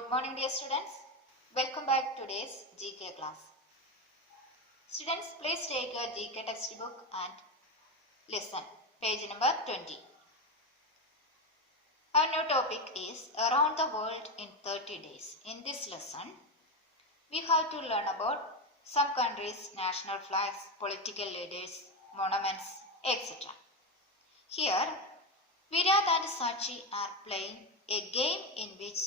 Good morning dear students. Welcome back to today's GK class. Students, please take your GK textbook and listen. Page number 20. Our new topic is Around the World in 30 Days. In this lesson, we have to learn about some countries' national flags, political leaders, monuments, etc. Here, Virat and Sachi are playing a game in which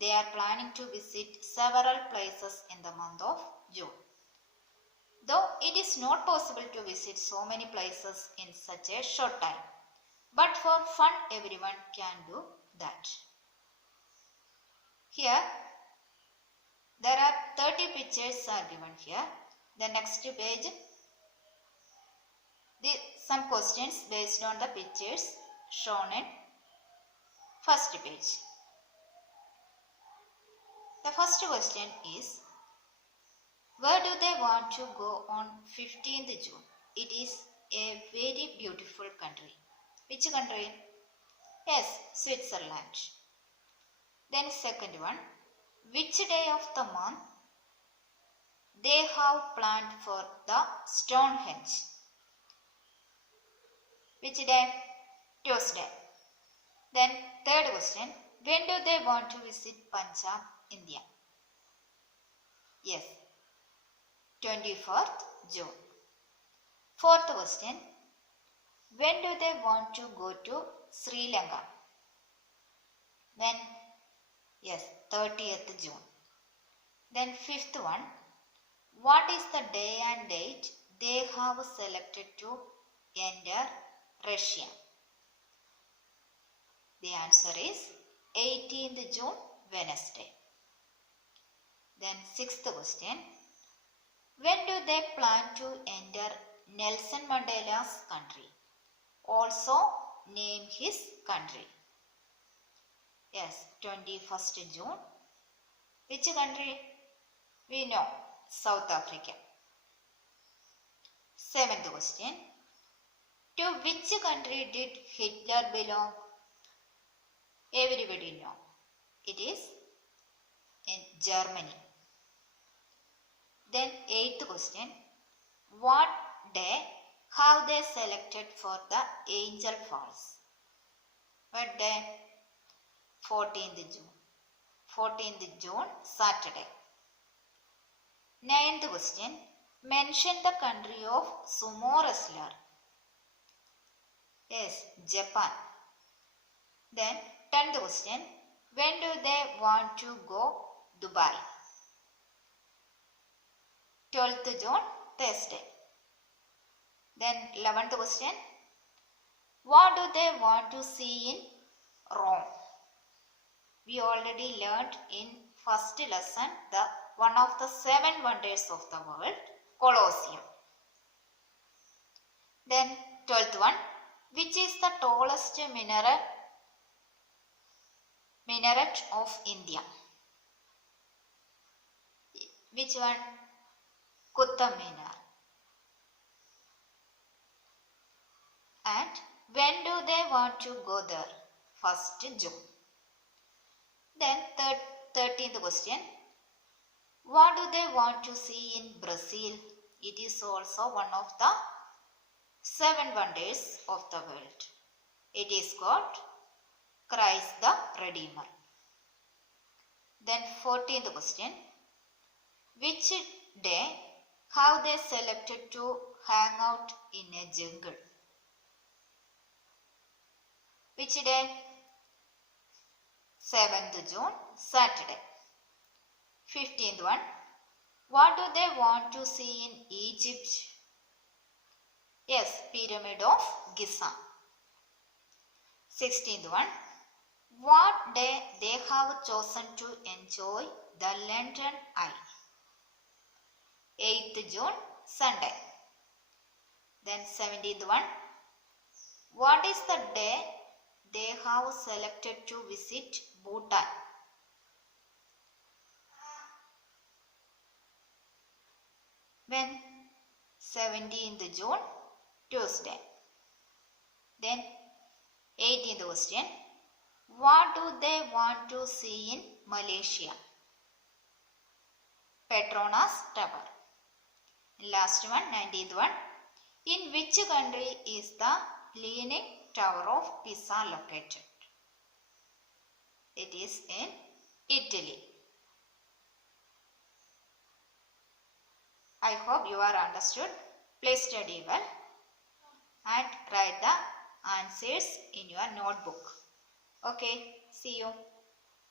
they are planning to visit several places in the month of June. Though it is not possible to visit so many places in such a short time, but for fun everyone can do that. Here there are 30 pictures are given here. The next page, some questions based on the pictures shown in first page. The first question is, where do they want to go on 15th June? It is a very beautiful country. Which country? Yes, Switzerland. Then second one, which day of the month they have planned for the Stonehenge? Which day? Tuesday. Then third question, when do they want to visit Punjab, India? Yes, 24th June. Fourth question, when do they want to go to Sri Lanka? When? Yes, 30th June. Then fifth one, what is the day and date they have selected to enter Russia? The answer is 18th June, Wednesday. Then sixth question, when do they plan to enter Nelson Mandela's country? Also name his country. Yes, 21st June. Which country? We know, South Africa. Seventh question, to which country did Hitler belong? Everybody know. It is in Germany. Then eighth question, what day have they selected for the Angel Falls? What day? 14th June. 14th June, Saturday. Ninth question, mention the country of sumo wrestler. Yes, Japan. Then 10th question, when do they want to go Dubai? 12th June, Thursday. Then 11th question, what do they want to see in Rome? We already learned in first lesson one of the 7 wonders of the world, Colosseum. Then 12th one, which is the tallest minaret of India? Which one? Qutub Minar. And when do they want to go there? 1st June. Then 13th question, what do they want to see in Brazil? It is also one of the 7 wonders of the world. It is called Christ the Redeemer. Then 14th question, which day have they selected to hang out in a jungle? Which day? 7th June, Saturday. 15th one, what do they want to see in Egypt? Yes, Pyramid of Giza. 16th one, what day they have chosen to enjoy the Lantern Eye? 8th June, Sunday. Then 17th one, what is the day they have selected to visit Bhutan? When? 17th June, Tuesday. Then 18th question, What do they want to see in Malaysia? Petronas Tower. Last one, 19th one. In which country is the Leaning Tower of Pisa located? It is in Italy. I hope you are understood. Please study well and write the answers in your notebook. Okay, see you.